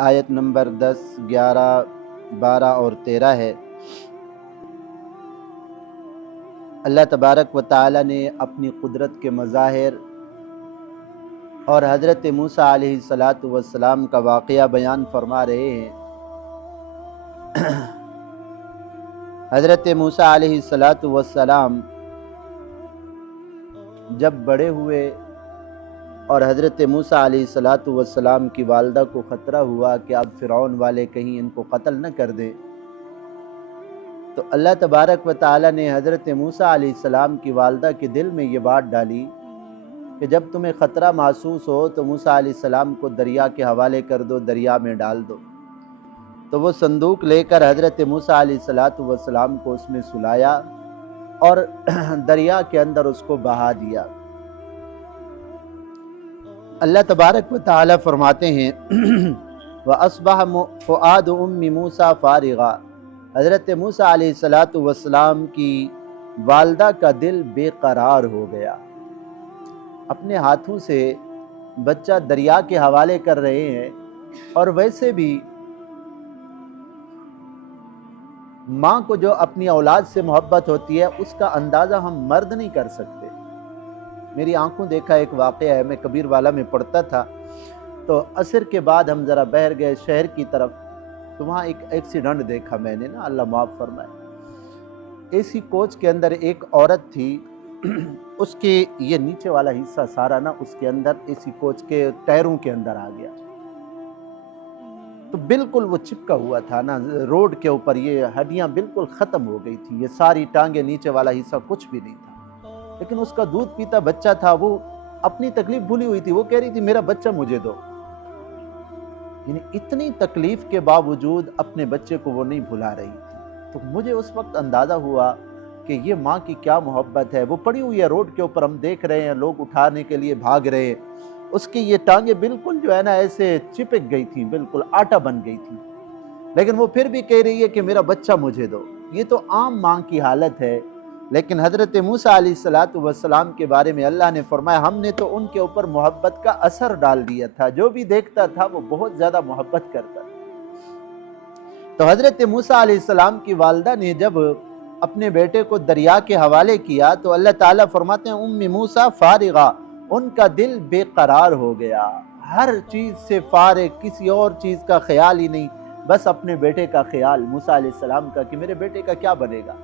آیت نمبر 10، 11، 12 اور 13 ہے۔ اللہ تبارک و تعالی نے اپنی قدرت کے مظاہر اور حضرت موسیٰ علیہ السلام کا واقعہ بیان فرما رہے ہیں۔ حضرت موسیٰ علیہ السلام جب بڑے ہوئے اور حضرت موسیٰ علیہ السلام کی والدہ کو خطرہ ہوا کہ اب فرعون والے کہیں ان کو قتل نہ کر دیں، تو اللہ تبارک و تعالی نے حضرت موسیٰ علیہ السلام کی والدہ کے دل میں یہ بات ڈالی کہ جب تمہیں خطرہ محسوس ہو تو موسیٰ علیہ السلام کو دریا کے حوالے کر دو، دریا میں ڈال دو۔ تو وہ صندوق لے کر حضرت موسیٰ علیہ السلام کو اس میں سلایا اور دریا کے اندر اس کو بہا دیا۔ اللہ تبارک و تعالی فرماتے ہیں وَأَصْبَحَ فُؤَادُ أُمِّ مُوسَى فَارِغًا، حضرت موسیٰ علیہ السلام کی والدہ کا دل بے قرار ہو گیا۔ اپنے ہاتھوں سے بچہ دریا کے حوالے کر رہے ہیں، اور ویسے بھی ماں کو جو اپنی اولاد سے محبت ہوتی ہے اس کا اندازہ ہم مرد نہیں کر سکتے۔ میری آنکھوں دیکھا ایک واقعہ ہے، میں کبیر والا میں پڑھتا تھا، تو عصر کے بعد ہم ذرا بہر گئے شہر کی طرف، تو وہاں ایک ایکسیڈنٹ دیکھا میں نے نا، اللہ معاف فرمائے۔ اے سی کوچ کے اندر ایک عورت تھی، اس کے یہ نیچے والا حصہ سارا نا اس کے اندر اے سی کوچ کے ٹائروں کے اندر آ گیا، تو بالکل وہ چپکا ہوا تھا نا روڈ کے اوپر، یہ ہڈیاں بالکل ختم ہو گئی تھی، یہ ساری ٹانگیں، نیچے والا حصہ کچھ بھی نہیں تھا۔ لیکن اس کا دودھ پیتا بچہ تھا، وہ اپنی تکلیف بھولی ہوئی تھی، وہ کہہ رہی تھی میرا بچہ مجھے دو۔ یعنی اتنی تکلیف کے باوجود اپنے بچے کو وہ نہیں بھلا رہی تھی۔ تو مجھے اس وقت اندازہ ہوا کہ یہ ماں کی کیا محبت ہے۔ وہ پڑی ہوئی ہے روڈ کے اوپر، ہم دیکھ رہے ہیں لوگ اٹھانے کے لیے بھاگ رہے ہیں، اس کی یہ ٹانگیں بالکل جو ہے نا ایسے چپک گئی تھیں، بالکل آٹا بن گئی تھی، لیکن وہ پھر بھی کہہ رہی ہے کہ میرا بچہ مجھے دو۔ یہ تو عام ماں کی حالت ہے، لیکن حضرت موسیٰ علیہ السلام کے بارے میں اللہ نے فرمایا ہم نے تو ان کے اوپر محبت کا اثر ڈال دیا تھا، جو بھی دیکھتا تھا وہ بہت زیادہ محبت کرتا تھا۔ تو حضرت موسیٰ علیہ السلام کی والدہ نے جب اپنے بیٹے کو دریا کے حوالے کیا تو اللہ تعالیٰ فرماتے ہیں ام موسیٰ فارغا، ان کا دل بے قرار ہو گیا، ہر چیز سے فارغ، کسی اور چیز کا خیال ہی نہیں، بس اپنے بیٹے کا خیال، موسیٰ علیہ السلام کا، کہ میرے بیٹے کا کیا بنے گا۔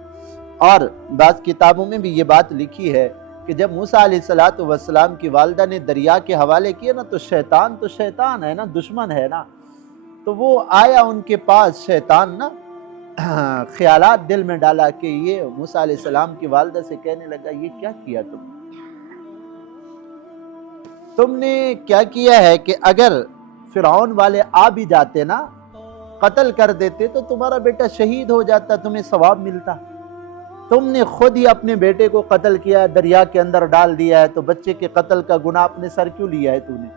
اور بعض کتابوں میں بھی یہ بات لکھی ہے کہ جب موسیٰ علیہ السلام کی والدہ نے دریا کے حوالے کیا نا، تو شیطان ہے نا، دشمن ہے نا، تو وہ آیا ان کے پاس، شیطان نا خیالات دل میں ڈالا کہ یہ موسیٰ علیہ السلام کی والدہ سے کہنے لگا یہ کیا کیا تم نے کیا کیا ہے کہ اگر فرعون والے آ بھی جاتے نا، قتل کر دیتے تو تمہارا بیٹا شہید ہو جاتا، تمہیں ثواب ملتا۔ تم نے خود ہی اپنے بیٹے کو قتل کیا ہے، دریا کے اندر ڈال دیا ہے، تو بچے کے قتل کا گناہ اپنے سر کیوں لیا ہے تو نے؟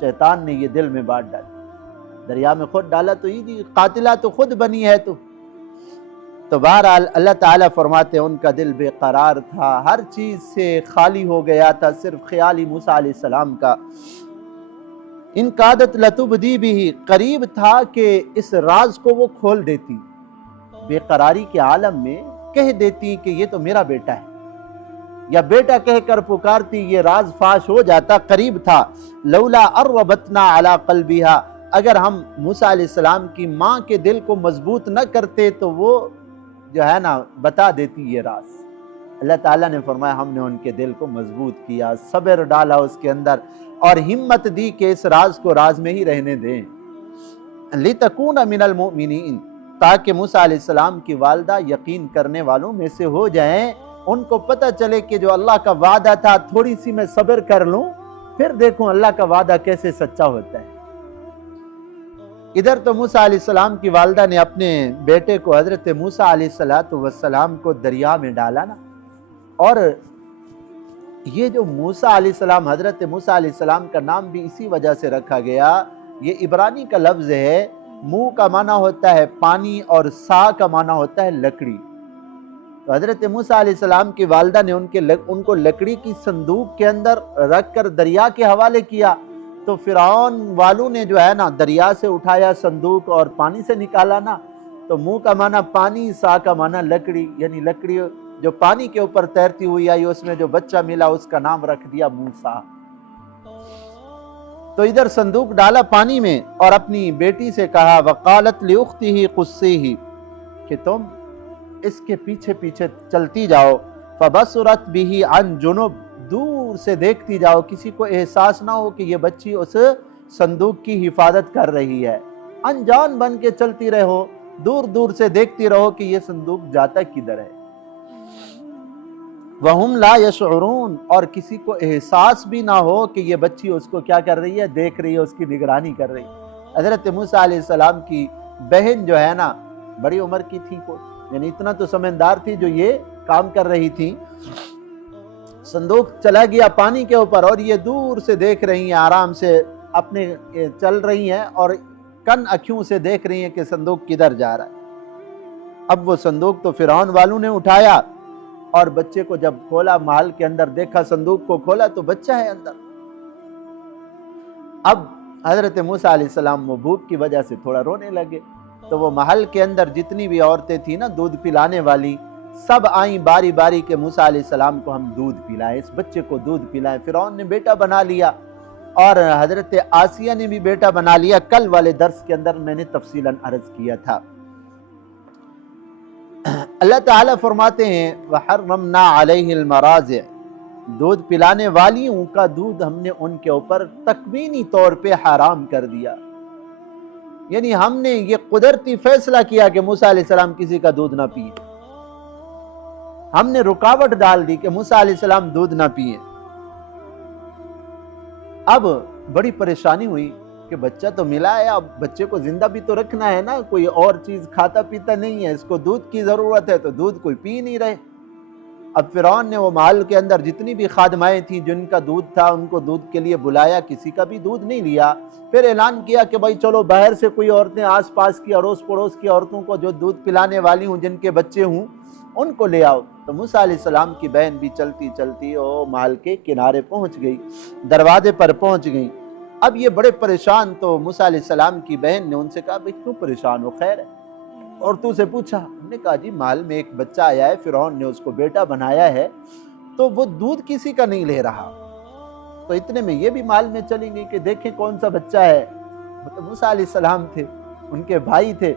شیطان نے یہ دل میں بات ڈالی، دریا میں خود ڈالا تو ہی قاتلہ تو خود بنی ہے تو بہرحال اللہ تعالیٰ فرماتے ہیں ان کا دل بے قرار تھا، ہر چیز سے خالی ہو گیا تھا، صرف خیال ہی موسیٰ علیہ السلام کا۔ ان قادت لتبدی بھی، قریب تھا کہ اس راز کو وہ کھول دیتی، بے قراری کے عالم میں کہہ دیتی کہ یہ تو میرا بیٹا ہے، یا بیٹا کہہ کر پکارتی، یہ راز فاش ہو جاتا، قریب تھا۔ لولا اربتنا علی قلبها، اگر ہم موسیٰ علیہ السلام کی ماں کے دل کو مضبوط نہ کرتے تو وہ جو ہے نا بتا دیتی یہ راز۔ اللہ تعالیٰ نے فرمایا ہم نے ان کے دل کو مضبوط کیا، صبر ڈالا اس کے اندر، اور ہمت دی کہ اس راز کو راز میں ہی رہنے دیں۔ لِتَكُونَ مِنَ الْمُؤْمِنِينَ، تاکہ موسیٰ علیہ السلام کی والدہ یقین کرنے والوں میں سے ہو جائیں، ان کو پتہ چلے کہ جو اللہ کا وعدہ تھا تھوڑی سی میں صبر کر لوں، پھر دیکھوں اللہ کا وعدہ کیسے سچا ہوتا ہے۔ ادھر تو موسیٰ علیہ السلام کی والدہ نے اپنے بیٹے کو، حضرت موسیٰ علیہ السلام کو دریا میں ڈالا نا، اور یہ جو موسیٰ علیہ السلام، حضرت موسیٰ علیہ السلام کا نام بھی اسی وجہ سے رکھا گیا، یہ عبرانی کا لفظ ہے، منہ کا معنی ہوتا ہے پانی اور سا کا معنی ہوتا ہے لکڑی۔ تو حضرت موسیٰ علیہ السلام کی والدہ نے ان کو لکڑی کی صندوق کے اندر رکھ کر دریا کے حوالے کیا، تو فرعون والوں نے جو ہے نا دریا سے اٹھایا صندوق اور پانی سے نکالا نا، تو منہ کا معنی پانی، سا کا معنی لکڑی، یعنی لکڑی جو پانی کے اوپر تیرتی ہوئی آئی، اس میں جو بچہ ملا اس کا نام رکھ دیا موسیٰ۔ تو ادھر صندوق ڈالا پانی میں اور اپنی بیٹی سے کہا وقالت لأختہ قصیہ، کہ تم اس کے پیچھے پیچھے چلتی جاؤ، فبصرت بہ عن جنب، دور سے دیکھتی جاؤ، کسی کو احساس نہ ہو کہ یہ بچی اس صندوق کی حفاظت کر رہی ہے، انجان بن کے چلتی رہو، دور دور سے دیکھتی رہو کہ یہ صندوق جاتا کدھر ہے۔ وَهُمْ لَا يَشْعُرُونَ، اور کسی کو احساس بھی نہ ہو کہ یہ بچی اس کو کیا کر رہی ہے، دیکھ رہی ہے، اس کی نگرانی کر رہی ہے۔ حضرت موسیٰ علیہ السلام کی بہن جو ہے نا بڑی عمر کی تھی، یعنی اتنا تو سمجھدار تھی جو یہ کام کر رہی تھی۔ صندوق چلا گیا پانی کے اوپر اور یہ دور سے دیکھ رہی ہیں، آرام سے اپنے چل رہی ہیں اور کن اکھیوں سے دیکھ رہی ہیں کہ صندوق کدھر جا رہا ہے۔ اب وہ صندوق تو فرعون والوں نے اٹھایا اور بچے کو جب کھولا، محل کے اندر دیکھا، صندوق کو کھولا تو بچہ ہے اندر۔ اب حضرت موسیٰ علیہ السلام وہ بھوک کی وجہ سے تھوڑا رونے لگے، تو وہ محل کے اندر جتنی بھی عورتیں تھیں نا دودھ پلانے والی، سب آئیں باری باری کہ موسیٰ علیہ السلام کو ہم دودھ پلائیں، اس بچے کو دودھ پلائیں۔ فرعون نے بیٹا بنا لیا اور حضرت آسیہ نے بھی بیٹا بنا لیا۔ کل والے درس کے اندر میں نے تفصیلاً عرض کیا تھا۔ اللہ تعالیٰ فرماتے ہیں وَحَرَّمْنَا عَلَيْهِ الْمَرَاضِعَ، دودھ پلانے والیوں کا دودھ ہم نے ان کے اوپر تکوینی طور پہ حرام کر دیا، یعنی ہم نے یہ قدرتی فیصلہ کیا کہ موسیٰ علیہ السلام کسی کا دودھ نہ پیئیں، ہم نے رکاوٹ ڈال دی کہ موسیٰ علیہ السلام دودھ نہ پیئیں۔ اب بڑی پریشانی ہوئی کہ بچہ تو ملا ہے، اب بچے کو زندہ بھی تو رکھنا ہے نا، کوئی اور چیز کھاتا پیتا نہیں ہے، اس کو دودھ کی ضرورت ہے، تو دودھ کوئی پی نہیں رہے۔ اب فرعون نے وہ محل کے اندر جتنی بھی خادمائیں تھیں جن کا دودھ تھا ان کو دودھ کے لیے بلایا، کسی کا بھی دودھ نہیں لیا۔ پھر اعلان کیا کہ بھائی چلو باہر سے کوئی عورتیں، آس پاس کی اڑوس پڑوس کی عورتوں کو جو دودھ پلانے والی ہوں، جن کے بچے ہوں، ان کو لے آؤ۔ تو موسیٰ علیہ السلام کی بہن بھی چلتی چلتی محل کے کنارے پہنچ گئی، دروازے پر پہنچ گئی۔ اب یہ بڑے پریشان، تو موسیٰ علیہ السلام کی بہن نے ان سے کہا بھئی کیوں پریشان ہو، خیر ہے؟ عورتوں سے پوچھا، ہم نے کہا جی محل میں ایک بچہ آیا ہے، فرعون نے اس کو بیٹا بنایا ہے، تو وہ دودھ کسی کا نہیں لے رہا، تو اتنے میں یہ بھی محل میں چلی گئی کہ دیکھیں کون سا بچہ ہے۔ تو موسیٰ علیہ السلام تھے، ان کے بھائی تھے۔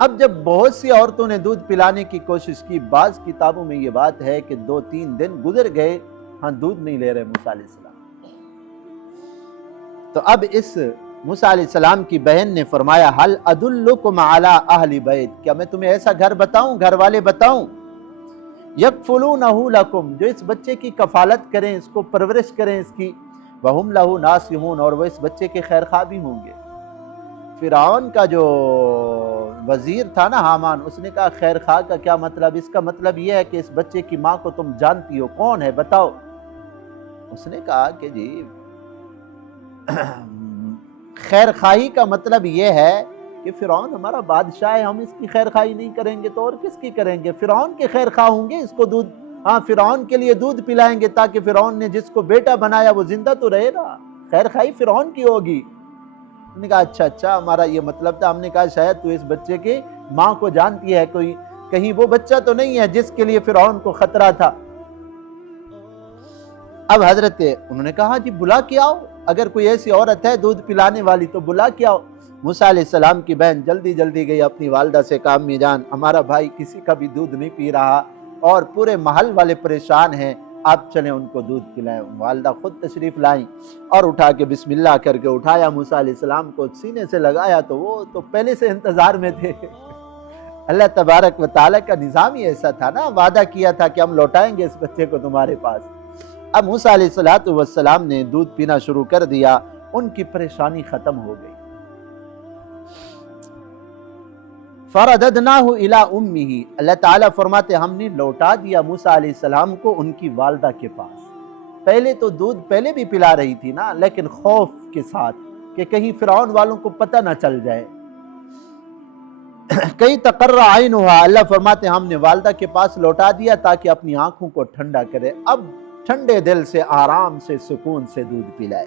اب جب بہت سی عورتوں نے دودھ پلانے کی کوشش کی، بعض کتابوں میں یہ بات ہے کہ 2-3 دن گزر گئے، ہاں دودھ نہیں لے رہے موسیٰ علیہ السلام۔ تو اب اس موسیٰ علیہ السلام کی بہن نے فرمایا حل ادلکم علی اہل بیت، کیا میں تمہیں ایسا گھر بتاؤں، گھر والے بتاؤں، یکفلونہ لکم، جو اس بچے کی کفالت کریں، اس کو پرورش کریں اس کی، وہم لہ ناصحون، اور وہ اس بچے کے خیر خواہ بھی ہوں گے۔ فرعون کا جو وزیر تھا نا حامان، اس نے کہا خیر خواہ کا کیا مطلب؟ اس کا مطلب یہ ہے کہ اس بچے کی ماں کو تم جانتی ہو، کون ہے بتاؤ۔ اس نے کہا کہ جی خیر خواہی کا مطلب یہ ہے کہ فرعون ہمارا بادشاہ ہے، ہم اس کی خیر خواہی نہیں کریں گے تو اور کس کی کریں گے؟ فرعون کے خیر خواہ ہوں گے، اس کو دودھ، ہاں فرعون کے لیے دودھ پلائیں گے تاکہ فرعون نے جس کو بیٹا بنایا وہ زندہ تو رہے گا، خیر خواہی فرعون کی ہوگی۔ ہم نے کہا اچھا ہمارا یہ مطلب تھا۔ ہم نے کہا شاید تو اس بچے کی ماں کو جانتی ہے، کوئی کہیں وہ بچہ تو نہیں ہے جس کے لیے فرعون کو خطرہ تھا۔ اب حضرت انہوں نے کہا جی بلا کے آؤ، اگر کوئی ایسی عورت ہے دودھ پلانے والی تو بلا کے آؤ۔ موسیٰ علیہ السلام کی بہن جلدی جلدی گئی، اپنی والدہ سے کہا امی جان ہمارا بھائی کسی کا بھی دودھ نہیں پی رہا اور پورے محل والے پریشان ہیں، آپ چلیں ان کو دودھ پلائیں۔ والدہ خود تشریف لائیں اور اٹھا کے بسم اللہ کر کے اٹھایا، موسیٰ علیہ السلام کو سینے سے لگایا تو وہ تو پہلے سے انتظار میں تھے۔ اللہ تبارک و تعالیٰ کا نظام ہی ایسا تھا نا، وعدہ کیا تھا کہ ہم لوٹائیں گے اس بچے کو تمہارے پاس۔ اب موسیٰ علیہ السلام نے دودھ پینا شروع کر دیا، ان کی پریشانی ختم ہو گئی۔ فَرَدَدْنَاهُ إِلَىٰ أُمِّهِ، اللہ تعالیٰ فرماتے ہم نے لوٹا دیا موسیٰ علیہ السلام کو ان کی والدہ کے پاس۔ پہلے تو دودھ پہلے بھی پلا رہی تھی نا، لیکن خوف کے ساتھ کہ کہیں فرعون والوں کو پتہ نہ چل جائے۔ کئی تقرّ عَيْنُهَا، اللہ فرماتے ہم نے والدہ کے پاس لوٹا دیا تاکہ اپنی آنکھوں کو ٹھنڈا کرے، اب ٹھنڈے دل سے آرام سے سکون سے دودھ پلائے۔